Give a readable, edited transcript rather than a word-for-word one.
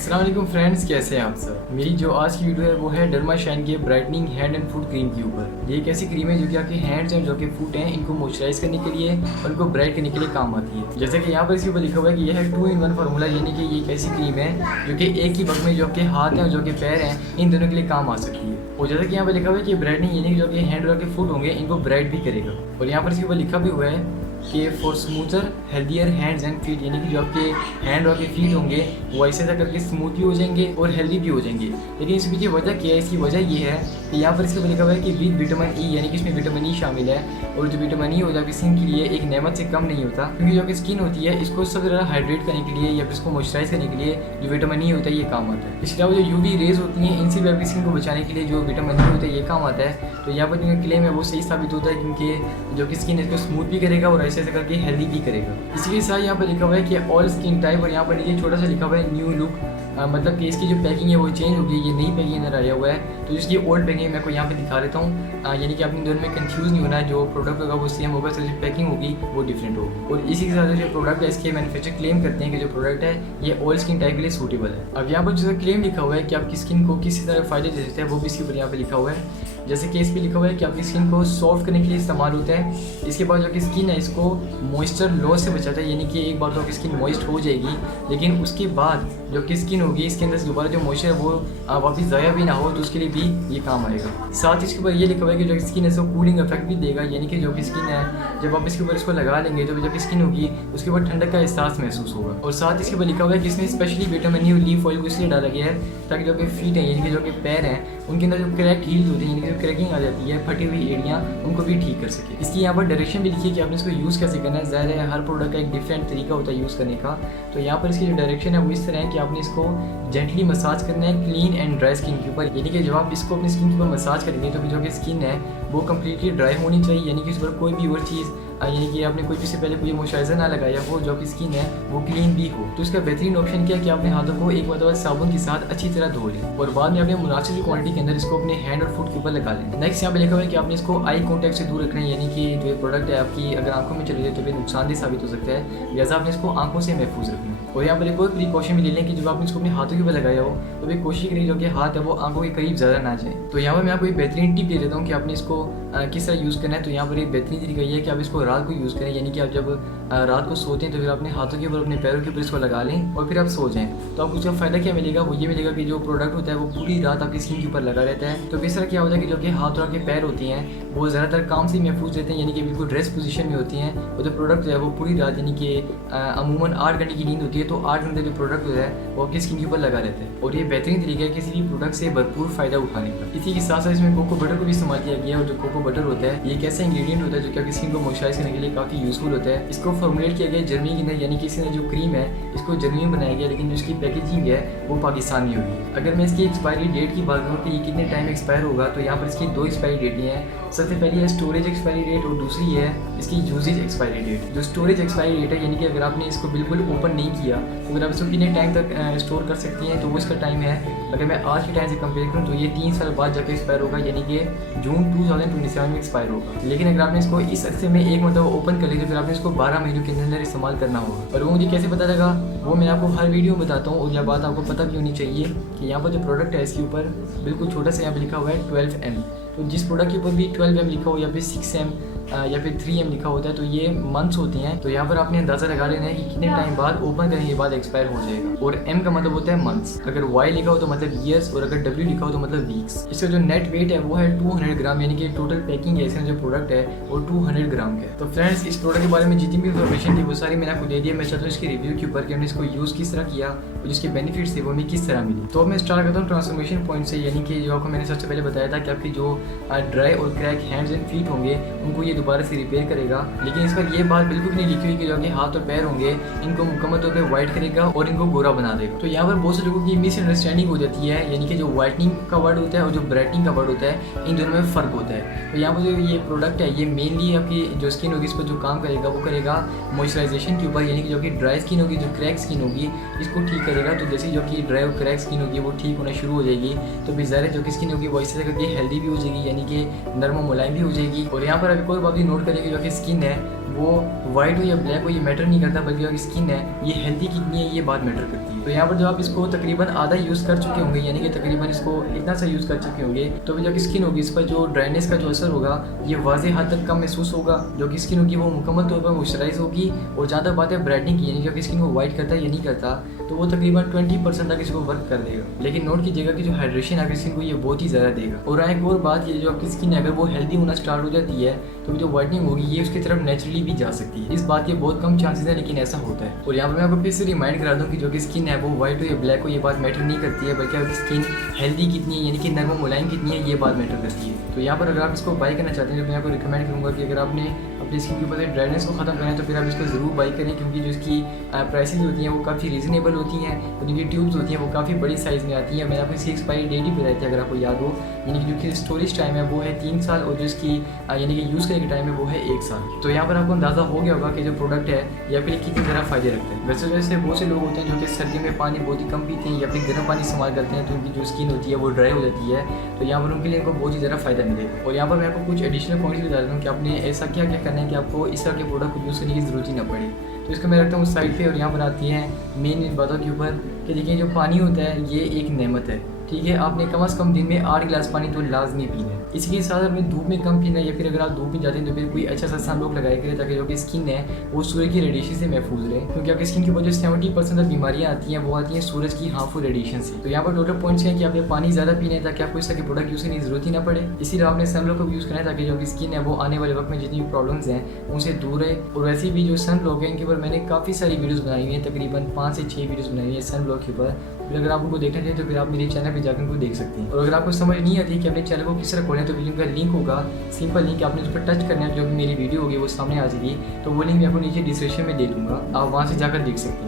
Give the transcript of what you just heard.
अस्सलाम वालेकुम फ्रेंड्स, कैसे हैं आप सब। मेरी जो आज की वीडियो है वो है डर्मा शाइन के brightening hand and foot cream के ऊपर। ये एक ऐसी क्रीम है जो कि आपके हैंड्स हैं, जो कि फुट हैं, इनको मॉइस्चराइज करने के लिए और इनको ब्राइट करने के लिए काम आती है। जैसे कि यहाँ पर इसके ऊपर लिखा हुआ है कि यह है 2-in-1 फार्मूला, यानी कि ये एक ऐसी क्रीम है जो कि एक ही वक्त में जो आपके हाथ हैं और जो कि पैर हैं, इन दोनों के लिए काम आ सकती है। और जैसे कि यहाँ पर लिखा हुआ है कि ब्राइटनिंग यानी कि जो कि हैंड और के फुट होंगे इनको ब्राइट भी करेगा। और यहाँ पर इसके ऊपर लिखा भी हुआ है कि for smoother healthier hands and feet, यानी कि जो आपके हैंड और के फीट होंगे वो ऐसे ऐसा करके स्मूथ भी हो जाएंगे और हेल्दी भी हो जाएंगे। लेकिन इसकी पीछे वजह क्या है? इसकी वजह ये है कि यहाँ पर इसके ऊपर लिखा हुआ है कि विद विटामिन ई, यानी कि इसमें विटामिन ई शामिल है। और जो विटामिन ई होता है स्किन के लिए एक नेमत से कम नहीं होता, क्योंकि जो कि स्किन होती है इसको सबसे ज़्यादा हाइड्रेट करने के लिए या फिर इसको मॉइस्चराइज करने के लिए जो विटामिन ई होता है ये काम आता है। इसके अलावा जो यूवी रेज होती हैं इनसे भी आपकी स्किन को बचाने के लिए जो विटामिन ई होता है ये काम आता है। तो यहाँ पर जो क्लेम है वो सही साबित होता है, क्योंकि जो कि स्किन इसको स्मूथ भी करेगा और ऐसे ऐसे करके हेल्दी भी करेगा। इसी के साथ यहाँ पर लिखा हुआ है कि ऑल स्किन टाइप, और यहाँ पर नीचे छोटा सा लिखा हुआ है न्यू लुक, मतलब कि इसकी जो पैकिंग है वो चेंज होगी, ये नई पैकिंग अंदर आया हुआ है। तो जिसकी ओल्ड पैकिंग है मैं को यहाँ पे दिखा देता हूँ, यानी कि अपने दोनों में कंफ्यूज नहीं होना है। जो प्रोडक्ट होगा वो सेम होगा, सिर्फ जो पैकिंग होगी वो डिफरेंट होगी। और इसी के साथ जो प्रोडक्ट है इसके मैन्युफैक्चर क्लेम करते हैं कि जो प्रोडक्ट है ये ऑल स्किन टाइप के लिए सूटेबल है। अब यहाँ पर जो क्लेम लिखा हुआ है कि आपकी स्किन को किसी तरह फायदे दे देते हैं, वो भी इसके ऊपर यहाँ पे लिखा हुआ है। जैसे कि इस पर लिखा हुआ है कि आपकी स्किन को सॉफ्ट करने के लिए इस्तेमाल होता है। इसके बाद जो कि स्किन है इसको मॉइस्चर लॉस से बचाता है, यानी कि एक बार तो आपकी स्किन मॉइस्ट हो जाएगी, लेकिन उसके बाद जो कि स्किन होगी इसके अंदर दोबारा जो मॉइस्चर है वो वापस ज़ाया भी ना हो, तो उसके लिए भी ये काम आएगा। साथ ही इसके ऊपर ये लिखा हुआ है कि जो स्किन है इसको कूलिंग इफेक्ट भी देगा, यानी कि जो कि स्किन है जब आप इसके ऊपर इसको लगा लेंगे तो जब स्किन होगी उसके ऊपर ठंडक का एहसास महसूस होगा। और साथ ही इसके ऊपर लिखा हुआ है कि इसमें स्पेशली विटामिन ई और लीफ ऑयल को इसलिए डाला गया है ताकि जो कि फीट है यानी कि जो कि पैर हैं उनके अंदर जो क्रैक हील होती है, यानी कि जो क्रैकिंग आ जाती है, फटी हुई एड़ियाँ, उनको भी ठीक कर सके। इसकी यहाँ पर डायरेक्शन भी लिखी है कि आपने इसको यूज़ कैसे करना है। ज़ाहिर है हर प्रोडक्ट का एक डिफरेंट तरीका होता है यूज़ करने का। तो यहाँ पर इसकी जो डायरेक्शन है वो इस तरह है कि आपने इसको जेंटली मसाज करना है क्लीन एंड ड्राई स्किन के ऊपर, यानी कि जब आप इसको अपनी स्किन के ऊपर मसाज करेंगे तो जो कि स्किन है वो कम्प्लीटली ड्राई होनी चाहिए, यानी कि इस पर कोई भी और चीज़ यानी कि आपने कोई इससे पहले कोई मॉइस्चराइजर ना लगाया हो, जो कि स्किन है वो क्लीन भी हो। तो इसका बेहतरीन ऑप्शन क्या है कि आपने हाथों को एक बार साबुन के साथ अच्छी तरह धो लें और बाद में अपने मुनासिब क्वांटिटी के अंदर इसको अपने हैंड और फुट के ऊपर लगा लें। नेक्स्ट यहाँ पे लिखा हुआ है कि आपने इसको आई कॉन्टैक्ट से दूर रखना है, यानी कि जो प्रोडक्ट है आपकी अगर आंखों में चले जाए तो फिर नुकसानदेह साबित हो सकता है, लिहाजा आपने इसको आंखों से महफूज रखना है। और यहाँ पर एक और प्रिकॉशन भी ले लें कि जब आपने इसको अपने हाथों के ऊपर लगाया हो तो भी कोशिश करिए जो कि हाथ है वो आंखों के करीब ज़्यादा ना जाए। तो यहाँ पर मैं आपको एक बेहतरीन टिप दे देता हूँ कि आपने इसको किस तरह यूज़ करना है। तो यहाँ पर एक बेहतरीन तरीका ये है कि आप इसको रात को यूज़ करें, यानी कि आप जब रात को सोते हैं तो फिर अपने हाथों के ऊपर अपने पैरों के ऊपर इसको लगा लें और फिर आप सो जाएं। तो आपको उसका फ़ायदा क्या मिलेगा? वो ये मिलेगा कि जो प्रोडक्ट होता है वो पूरी रात आपकी स्किन के ऊपर लगा रहता है। तो इस तरह क्या होता है कि जो कि हाथ और के पैर होती हैं वो ज़्यादातर काम से महफूज रहते हैं, यानी कि बिल्कुल रेस्ट पोजीशन में होती हैं। और जो प्रोडक्ट जो है वो पूरी रात, यानी कि अमूमन 8 घंटे की नींद होती है, तो 8 घंटे जो प्रोडक्ट होता है वो आपकी स्किन के ऊपर लगा रहता है। और ये बेहतरीन तरीका है किसी भी प्रोडक्ट से भरपूर फ़ायदा उठाने का। इसी के साथ साथ इसमें कोको बटर को भी इस्तेमाल किया गया है। और जो कोको बटर होता है ये एक ऐसा इंग्रेडिएंट होता है जो कि आपकी स्किन को मॉइस्चराइज करने के लिए काफ़ी यूजफुल होता है। इसको फॉर्मुलेट किया गया जर्मनी के अंदर, यानी कि इसने जो क्रीम है इसको जर्मनी में बनाया गया, लेकिन जो इसकी पैकेजिंग है वो पाकिस्तान में होगी। अगर मैं इसकी एक्सपायरी डेट की बात करूँ कि ये कितने टाइम एक्सपायर होगा, तो यहाँ पर इसकी 2 एक्सपायरी डेटें हैं। सबसे पहली है स्टोरेज एक्सपायरी डेट और दूसरी है इसकी यूजेज एक्सपायरी डेट। जो स्टोरेज एक्सपायरी डेट है, यानी कि अगर आपने इसको बिल्कुल ओपन नहीं किया तो अगर आप इसको कितने टाइम तक स्टोर कर सकती हैं, तो वो इसका टाइम है, अगर मैं आज के टाइम से कंपेयर करूँ तो ये 3 साल बाद जाकर एक्सपायर होगा, यानी कि जून 2027 में एक्सपायर होगा। लेकिन अगर आपने इसको इस अरसे में एक मतलब ओपन कर लिया तो फिर आपने इसको 12 महीनों के अंदर इस्तेमाल करना होगा। और वो मुझे कैसे पता लगा वो मैं आपको हर वीडियो में बताता हूँ। और यह बात आपको पता भी होनी चाहिए कि यहाँ पर जो प्रोडक्ट है इसके ऊपर बिल्कुल छोटा सा यहाँ पर लिखा हुआ है 12M। तो जिस प्रोडक्ट के ऊपर भी 12M लिखा हो या फिर 6M या फिर 3M लिखा होता है तो ये मंथ्स होती हैं। तो यहाँ पर आपने अंदाज़ा लगा लेना है कि कितने टाइम बाद ओपन करने के बाद एक्सपायर हो जाएगा। और M का मतलब होता है मंथ्स, अगर Y लिखा हो तो मतलब ईयर्स, और अगर W लिखा हो तो मतलब वीक्स। इसका जो नेट वेट है वो है 200 ग्राम, यानी कि टोटल पैकिंग है इसका जो प्रोडक्ट है वो 200 ग्राम का है। तो फ्रेंड्स इस प्रोडक्ट के बारे में जितनी भी इन्फॉर्मेशन थी वो सारी मैंने आपको दे दी है। मैं चाहता हूँ इसके रिव्यू के ऊपर कि हमने इसको यूज़ किस तरह किया और जिसके बेनिफिट्स थे वो हमें किस तरह मिली। तो अब मैं स्टार्ट करता हूँ ट्रांसफॉर्मेशन पॉइंट से, यानी कि जो आपको मैंने सबसे पहले बताया था कि आपकी जो ड्राई और क्रैक हैंड्स एंड फीट होंगे उनको ये दोबारा से रिपेयर करेगा। लेकिन इस पर ये बात बिल्कुल नहीं लिखी हुई कि जो कि हाथ और पैर होंगे इनको मुकम्मल तौर पर वाइट करेगा और इनको गोरा बना देगा। तो यहाँ पर बहुत से लोगों की मिसअंडरस्टैंडिंग हो जाती है, यानी कि जो वाइटनिंग का वर्ड होता है और जो ब्राइटनिंग का वर्ड होता है इन दोनों में फ़र्क होता है। तो यहाँ पर जो ये प्रोडक्ट है ये मेनली आपकी जो स्किन होगी इस पर जो काम करेगा वो करेगा मॉइस्चराइजेशन के ऊपर, यानी कि जो कि ड्राई स्किन होगी, जो क्रैक स्किन होगी इसको ठीक करेगा। तो जैसे जो कि ड्राई और क्रैक स्किन होगी वो ठीक होना शुरू हो जाएगी तो फिर ज़ाहिर जो कि स्किन होगी वो इससे करके हेल्दी भी हो जाएगी, यानी कि नरम और मुलायम भी हो जाएगी। और यहाँ पर एक और बात भी नोट करेंगे, जो कि स्किन है वो वाइट हो या ब्लैक हो ये मैटर नहीं करता, बल्कि जो स्किन है ये हेल्दी कितनी है ये बात मैटर करती है। तो तो यहाँ पर जब आप इसको तकरीबन आधा यूज़ कर चुके होंगे, यानी कि तकरीबन इसको इतना सा यूज़ कर चुके होंगे, तो जो स्किन होगी इस पर जो ड्राइनेस का जो असर होगा ये वाज़ेह हद तक कम महसूस होगा। जो कि स्किन होगी वो मुकम्मल तौर पर मॉइस्चराइज होगी। और जहाँ तक बात है ब्राइटनिंग की, यानी कि स्किन को वाइट करता है या नहीं करता, तो वो तकरीबन 20% तक इसको वर्क कर देगा। लेकिन नोट कीजिएगा कि जो हाइड्रेशन आपकी स्किन को ये बहुत ही ज़्यादा देगा। और एक और बात, ये जो आपकी स्किन है अगर वो हेल्दी होना स्टार्ट हो जाती है तो जो वाइटनिंग होगी ये उसकी तरफ नेचुरली भी जा सकती है। इस बात के बहुत कम चांसेस हैं, लेकिन ऐसा होता है। और यहाँ पर मैं आपको फिर से रिमाइंड करा दूँ कि जो कि स्किन है वो व्हाइट हो या ब्लैक हो ये बात मैटर नहीं करती है, बल्कि आपकी स्किन हेल्दी कितनी है, यानी कि नरम मुलायम कितनी है, ये बात मैटर करती है। तो यहाँ पर अगर आप इसको बाई करना चाहते हैं तो मैं आपको रिकमेंड करूँगा कि अगर आपने अपनी स्किन के ऊपर से ड्राइनेस को ख़त्म करना है तो फिर आप इसको ज़रूर बाई करें, क्योंकि जो इसकी प्राइसेस होती हैं वो काफ़ी रीज़नेबल होती हैं। और जिनकी ट्यूब्स होती हैं वो काफ़ी बड़ी साइज़ में आती हैं। मैंने आपको इसकी एक्सपायरी डेट ही बताई थी अगर आपको याद हो, यानी कि जो कि स्टोरेज टाइम है वो है 3 साल और जो इसकी यानी कि यूज़ करने का टाइम है वो है 1 साल। तो यहाँ पर आपको अंदाज़ा हो गया होगा कि जो प्रोडक्ट है ये आपके लिए कितनी ज़्यादा फ़ायदे रखते हैं। वैसे वैसे बहुत से लोग होते हैं जो कि सर्दियों में पानी बहुत ही कम पीते हैं या फिर गर्म पानी इस्तेमाल करते हैं, तो उनकी जो स्किन होती है वो ड्राई हो जाती है। तो यहाँ पर उनके लिए इनको बहुत ही ज़्यादा फ़ायदा मिलेगा। और यहाँ पर मैं आपको कुछ एडिशनल पॉइंट्स बता देता हूँ कि आपने ऐसा क्या क्या करना है कि आपको इस तरह के प्रोडक्ट को यूज़ करने की ज़रूरत ही ना पड़े। तो इसको मैं रखता हूँ साइड पे। और यहाँ पर आती है मेन इन बातों के ऊपर कि देखिए जो पानी होता है ये एक नेमत है, ठीक है। आपने कम से कम दिन में 8 गिलास पानी तो लाजमी पीना है। इसके साथ अपने धूप में कम पीना है, या फिर अगर आप धूप में जाते हैं तो फिर कोई अच्छा सा सनब्लॉक लगाया करें ताकि जो कि स्किन है वो सूरज की रेडिएशन से महफूज रहे, क्योंकि आपकी स्किन की वजह से 70% तक बीमारियाँ आती हैं वो आती हैं सूरज की हार्मफुल रेडिएशन से। तो यहाँ पर टोटल पॉइंट्स हैं कि आपने पानी ज़्यादा पीना है ताकि आपको इस तरह के प्रोडक्ट यूज़ करने की जरूरत ही ना पड़े। इसीलिए आपने सनब्लॉक को भी यूज़ करना है ताकि जो कि स्किन है वो आने वाले वक्त में जितनी भी प्रॉब्लम्स हैं उनसे दूर रहे। और वैसे भी जो सनब्लॉक है इनके ऊपर मैंने काफ़ी सारी वीडियोज़ बनाई हुई हैं, तकरीबन 5 से 6 वीडियोज़ बनाई हुई हैं सनब्लॉक के ऊपर। फिर अगर आप उनको देखना चाहें तो फिर आप मेरे चैनल पर जाकर उनको देख सकते हैं। और अगर आपको समझ नहीं आती कि अपने चैनल को किस तरह खोलें तो वीडियो का लिंक होगा, सिंपल लिंक, आपने उस पर टच करना है, जो भी मेरी वीडियो होगी वो सामने आ जाएगी। तो वो लिंक मैं आपको नीचे डिस्क्रिप्शन में दे दूँगा, आप वहाँ से जाकर देख सकते हैं।